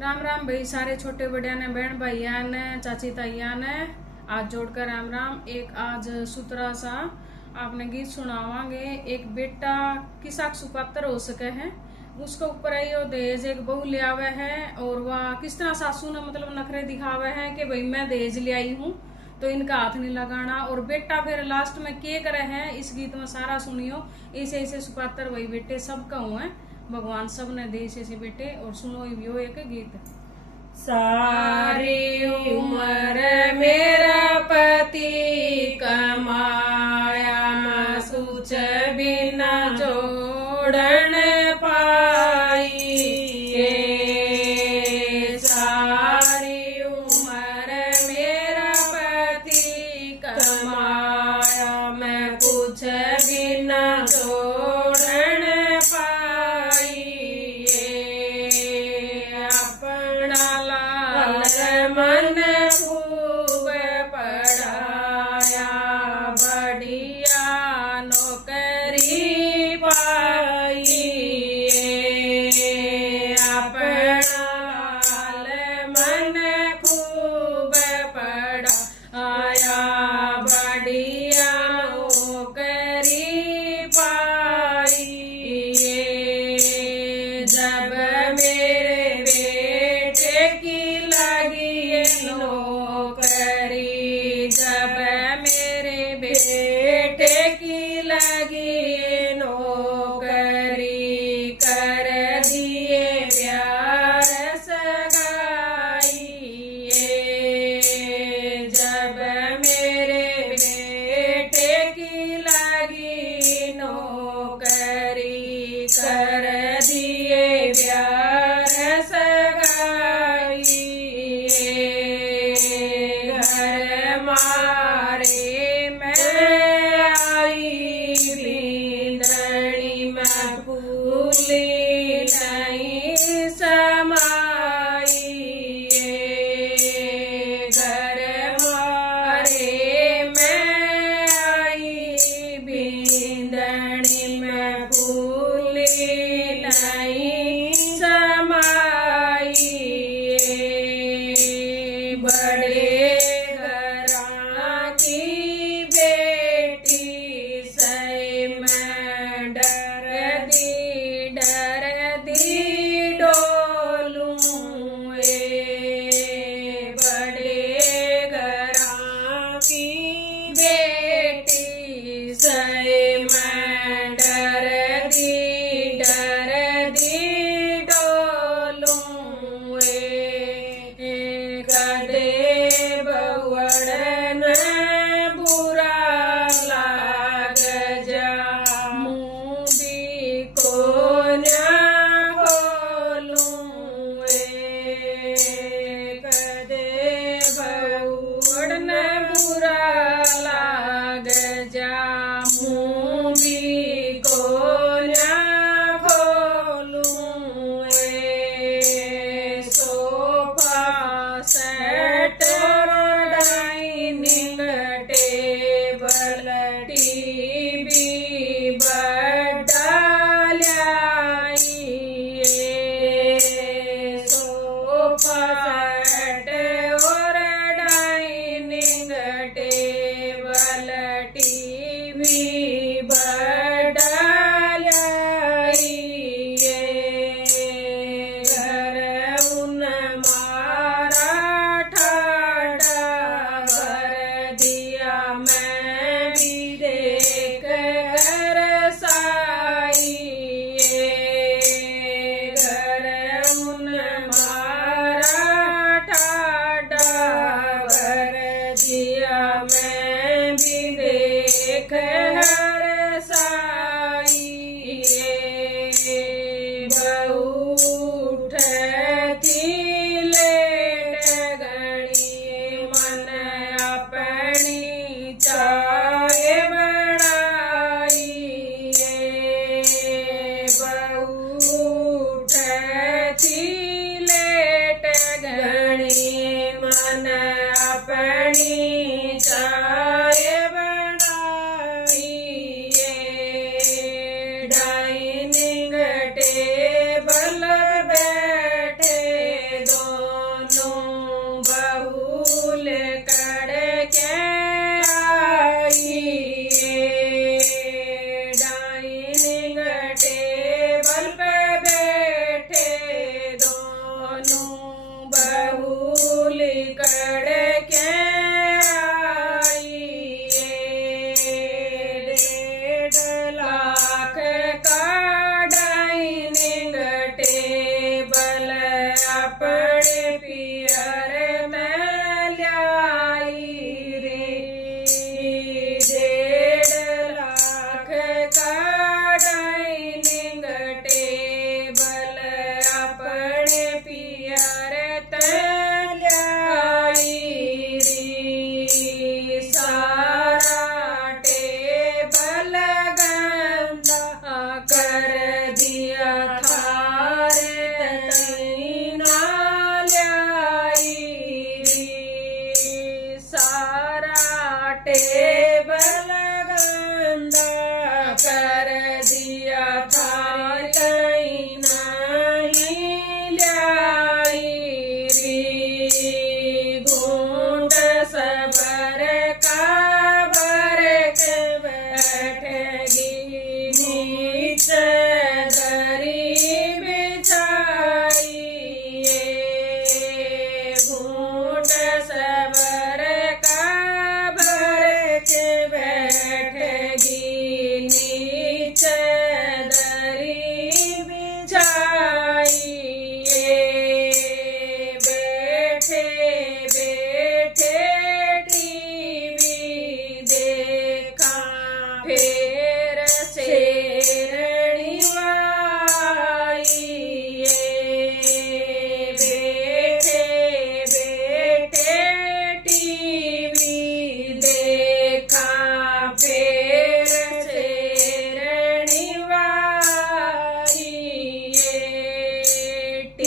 राम राम भाई सारे छोटे बड़िया ने बहन भाइया ने चाची ताइया ने आज जोड़कर राम राम। एक आज सुतरा सा आपने गीत सुनावांगे। एक बेटा किसा सुपात्र हो सके है, उसके ऊपर यो दहेज एक बहू ले आवे है और वह किस तरह सासू ने मतलब नखरे दिखावे है कि भाई मैं दहेज ले आई हूँ तो इनका हाथ नहीं लगाना। और बेटा फिर लास्ट में के करे है इस गीत में सारा सुनियो। ऐसे ऐसे सुपात्र वही बेटे सब कहूँ है, भगवान सब ने दे ऐसे बेटे। और सुनो यो एक गीत। सारी उम्र मेरा पति कमाया, मैं सोच बिना जोड़न पाई। सारी उम्र मेरा पति कमाया, मैं कुछ बिना जोड़न पाई। अपना लाल मन खूब पढ़ाया,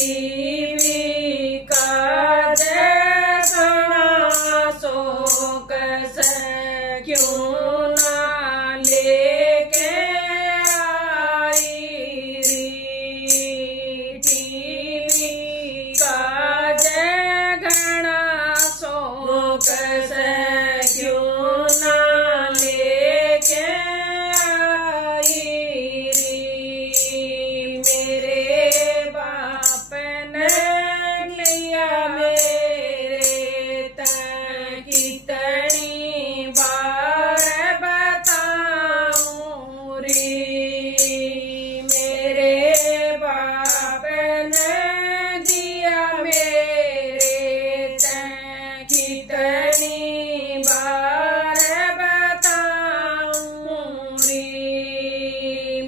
टीवी का जैसा शौक से क्यों ना लेके आई री। टीवी का जगना शौक से क्यों ना लेके आई री। मेरे बाप ने लिया मेरे तक कितनी बार बताऊं रे। मेरे बाप ने दिया मेरे तक कितनी बार बताऊं रे।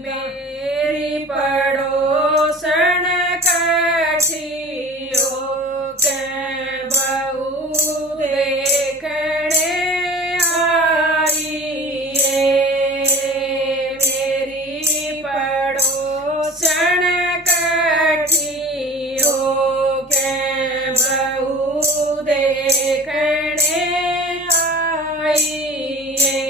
मेरी पड़ोसन कठी होके बहू देखने आई है। मेरी पड़ोसन कठी होके बहू देखने आई है।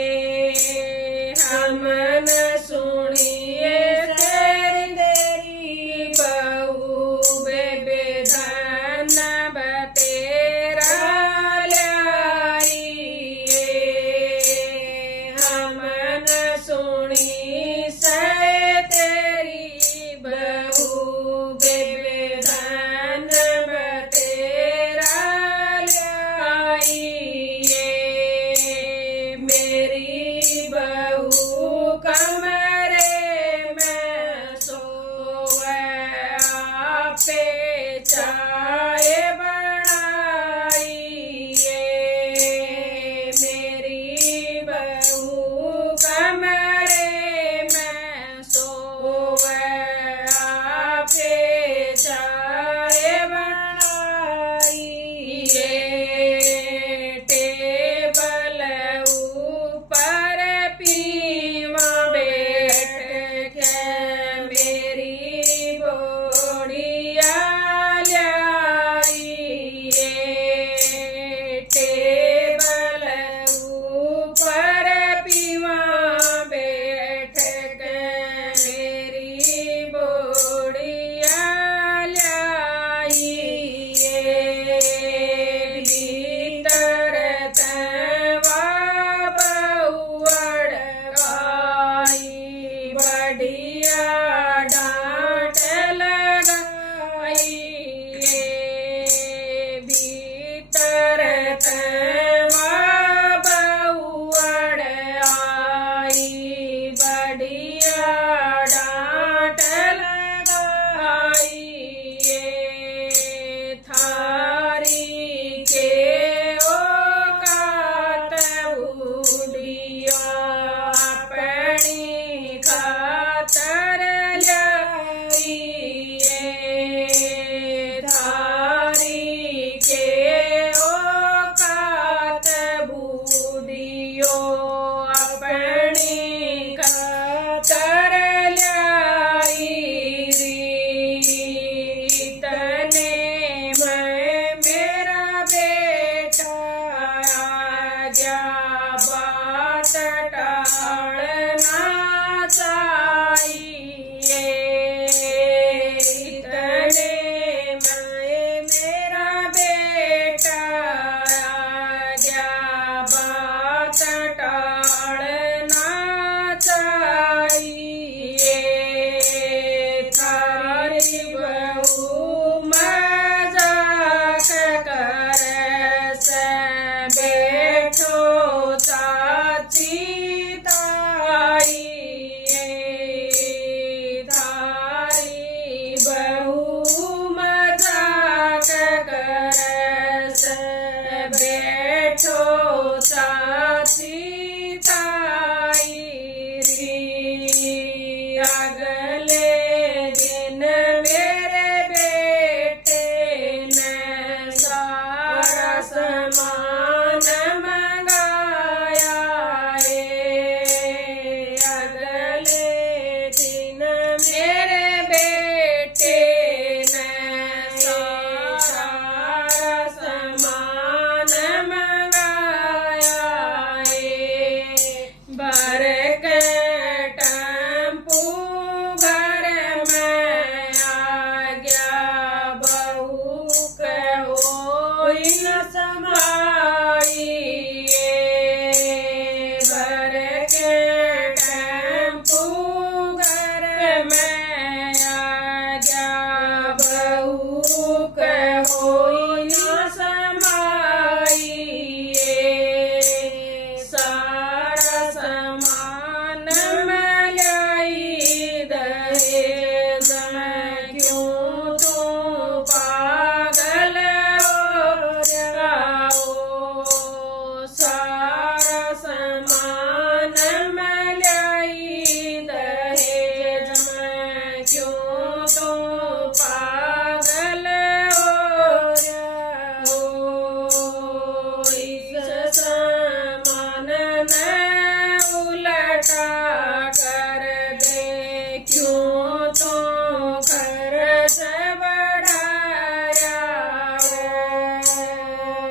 हमन सुनिए तेरी बहू बेबे धन बतेरा लाई है। हमन सुनी से तेरी बहू बेबे धन बतेरा लाई है। मेरी बहू कमरे में सोवे आपे चाय बनाई है। मेरी बहू कमरे में सोवे आपे चाय बनाई है। टेबल ऊपर पीवा बैठ के मेरी बोड़िया लाई होई न समाइए, सारा समान मैं लाई दहेज में, क्यों तू पागल हो जाओ। सारा समान मैं लाई दहेज में, क्यों तू पागल हो जाओ। इस समान ने उलटा कर दे, क्यों तू खर्च बढ़ाया है।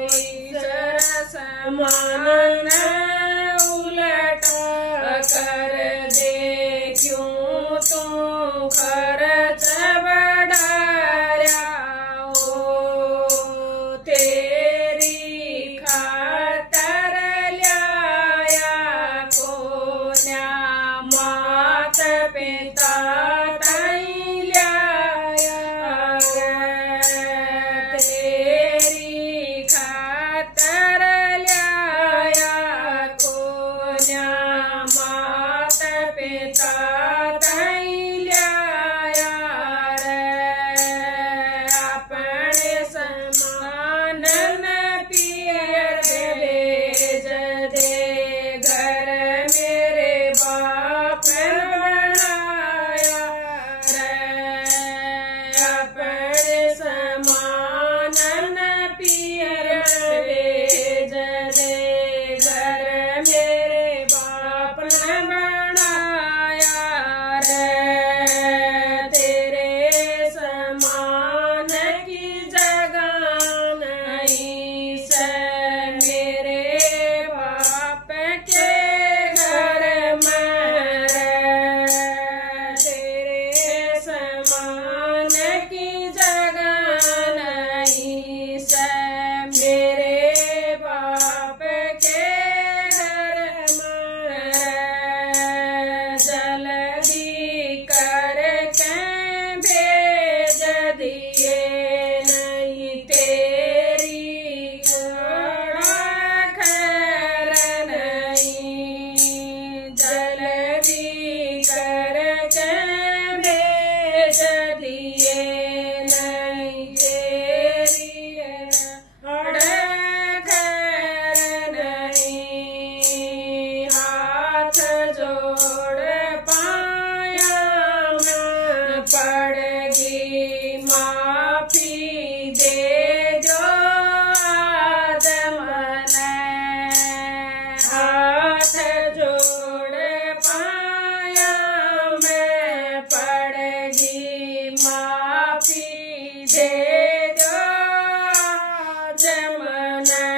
इस समान ने उलटा कर दे, क्यों तू खर्च बढ़ाया हो। तेरी खातर लाया कोन्या, मात पिता तई लाया रे। तेरी खातर लाया कोन्या, मात पिता तई लाया रे। अपने समान न पियर भेज दे, घर मेरे बाप बनाया रे। अपने समान न पियर भेज दे, घर मेरे बाप ने बनाया रे। तेरे समान की जगह नहीं से मेरे बाप के घर में रे। तेरे समान की जगह नहीं से मेरे बाप के घर में रे। जल्दी करके भेज दिए, नहीं तेरी खैर नहीं। जल्दी करके भेज दिए, नहीं तेरी खैर नहीं। हाथ जोड़ पाया मैं पड़गी, माफी दे जो आदम ने। हाथ जोड़ पाया मैं पड़गी, माफी दे जो आदम ने।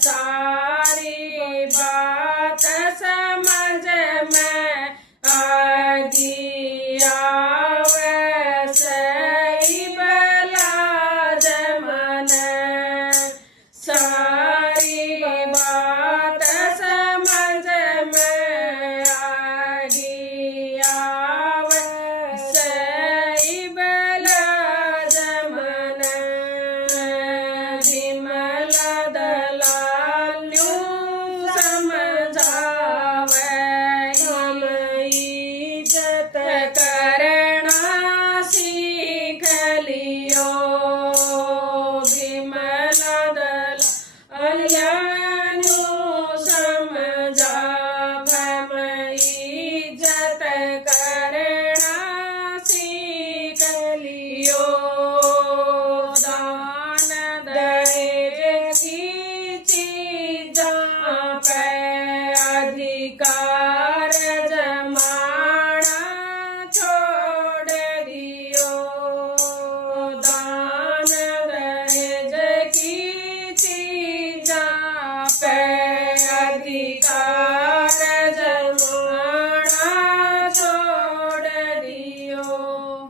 सारी बात समझ में आ गया, वैसे ही भला जमाना। सारी बात समझ में आ गया, वैसे ही भला जमाना। विमला दलालू समझावे, हम इज्जत करना सीख लियो। विमला दलालू समझावे, हम इज्जत करना सीख लियो। दान दहेज की चीज़ों पे अधिकार जमाना छोड़ दियो। दान दहेज की चीज़ों पे अधिकार जमाना छोड़ दियो।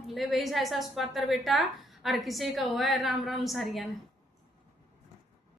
ले भाई ऐसा सुपात्र बेटा और किसी का हुआ है राम राम सारिया ने।